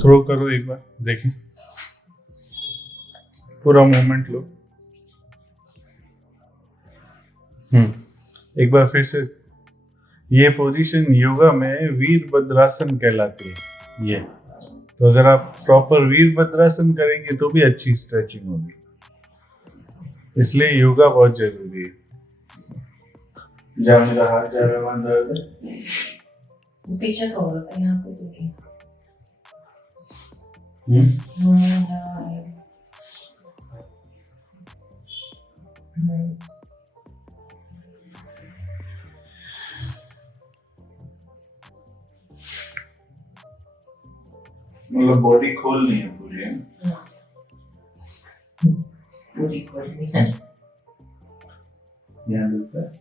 Throw करो एक बार, देखें, पूरा मूवमेंट लो। एक बार फिर से। ये पोजीशन योगा में वीरभद्रासन कहलाती है। ये तो अगर आप प्रॉपर वीरभद्रासन करेंगे तो भी अच्छी स्ट्रेचिंग होगी, इसलिए योगा बहुत जरूरी है। जहाँ मेरा हाथ जा रहा है वहाँ दर्द है, पीछे थोड़ा सा यहाँ पे देखिए। मतलब बॉडी खोलनी है पूरी, है पूरी खोलनी है। यहाँ लगता है।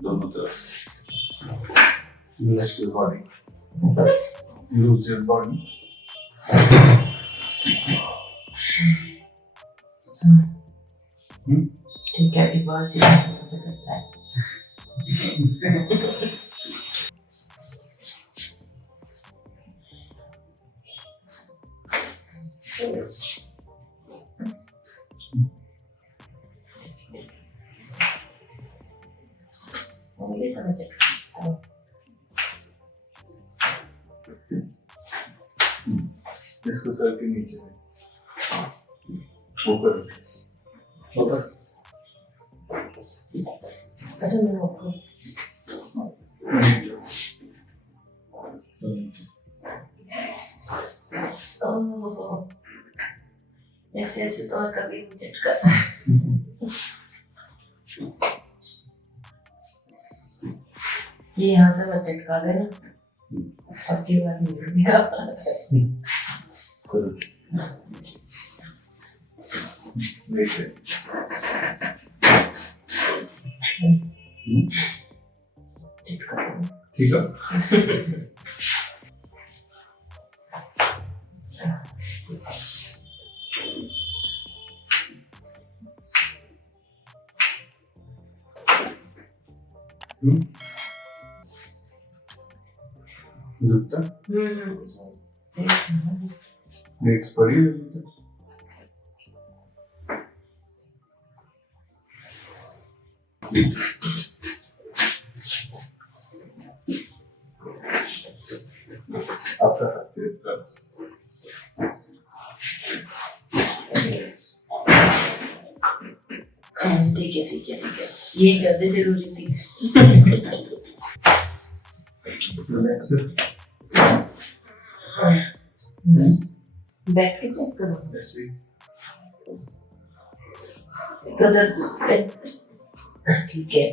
दोनों तरफ से relax your body, lose your body. ठीक है, एक बार से बदलता है। इसको सर के नीचे ऊपर ऊपर। अच्छा, मैं ऊपर ऐसे ऐसे तो कभी नहीं झटका। ये यहाँ से मत झटका देना, अब की बात नहीं झटका। ठीक है। दुखता नेक्स्ट पर ही आपका ठीक है ठीक है ठीक है, ये ज्यादा जरूरी थी। रिलैक्स बैठ के चेक करो ऐसे तो दर्द ठीक है।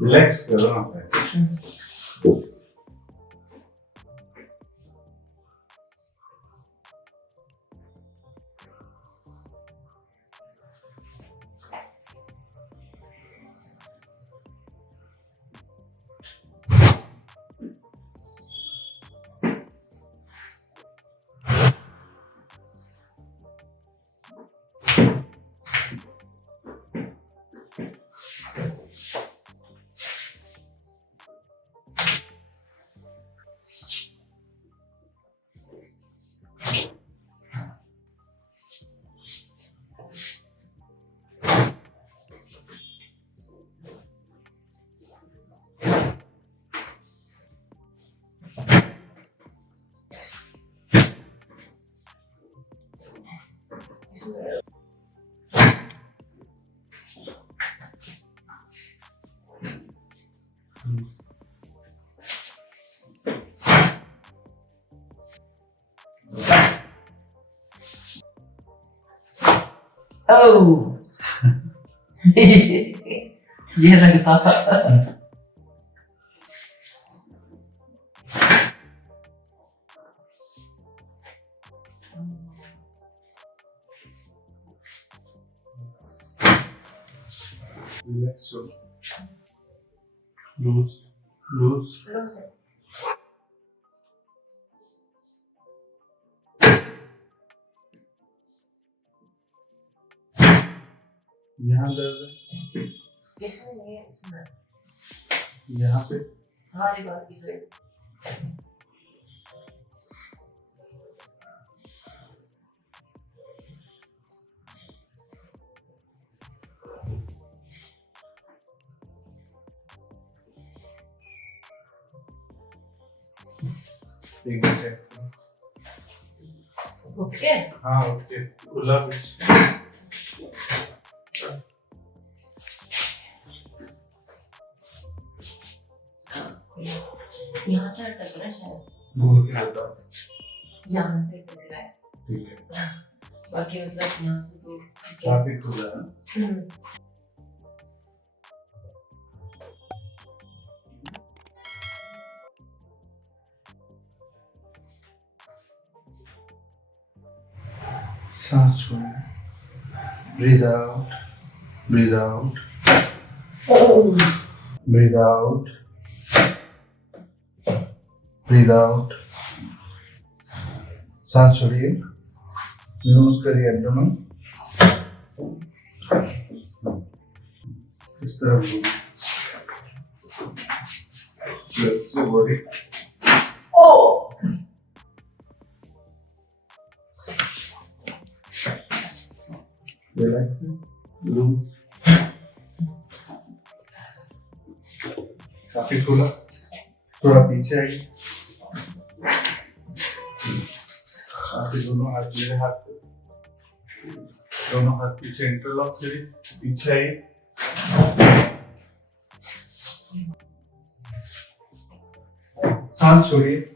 रिलैक्स करो ना। ओह ये लगता था। रिलैक्स हो, लूज लूज। लूज है। यहाँ दर्द है, इसमें नहीं है, इसमें यहाँ पे हमारी बात की साइड। एक मिनट। ओके। हाँ ओके, खुला कुछ। यहाँ से अटक रहा है शायद। घूम के आता हूँ। यहाँ से अटक रहा है। ठीक है, बाकी मतलब यहाँ से तो काफी खुला है। सांस छोड़िए, breathe out, breathe out, breathe out, breathe out. सांस छोड़िए, लूज करिए एब्डोमेन, इस तरफ से बॉडी। रिलैक्स, लूज, काफी खुला। थोड़ा पीछे आइए, आपके दोनों हाथ मेरे हाथ पे, दोनों हाथ पीछे इंटरलॉक करिए, पीछे आइए। सांस छोड़िए,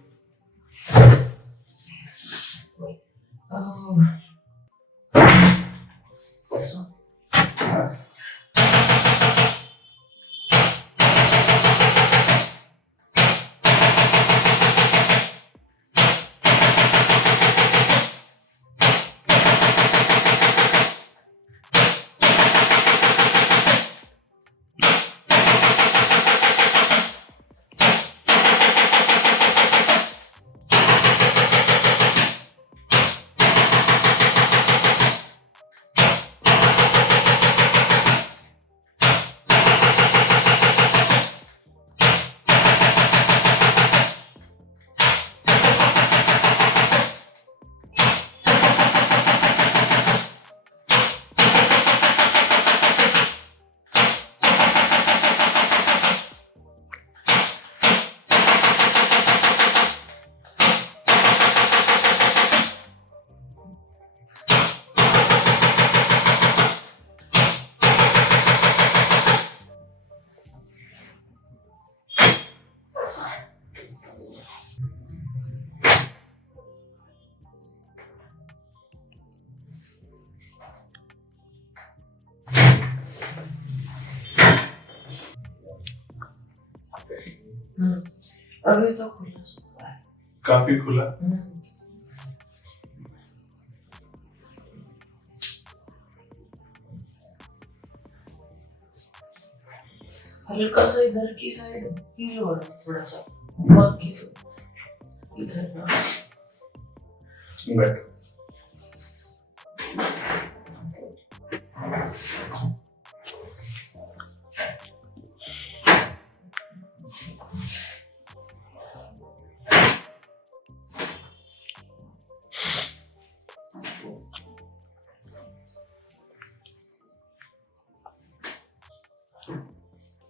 अभी तो खुला सकता है, काफी खुला। हल्का सा इधर की साइड फील हो रहा है थोड़ा सा, बाकी तो इधर ना। बैठ,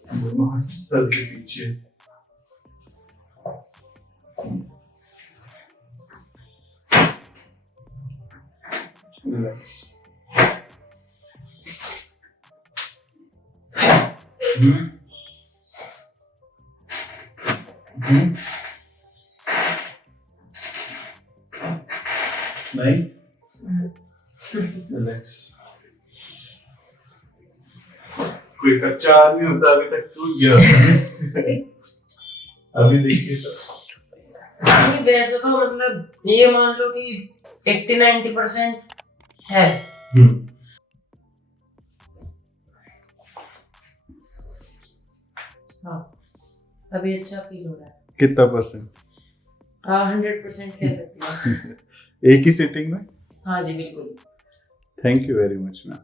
दोनों हाथ सर के पीछे। रिलैक्स। नहीं, रिलैक्स। कोई कच्चा आदमी होता अभी तक टूट गया होता। अभी देखिए तो नहीं, वैसे तो मतलब ये मान लो कि 80-90% है। अभी अच्छा फील हो रहा है। कितना परसेंट? हाँ 100% कह सकती हूँ। एक ही सिटिंग में? हाँ जी बिल्कुल। Thank you very much ma'am.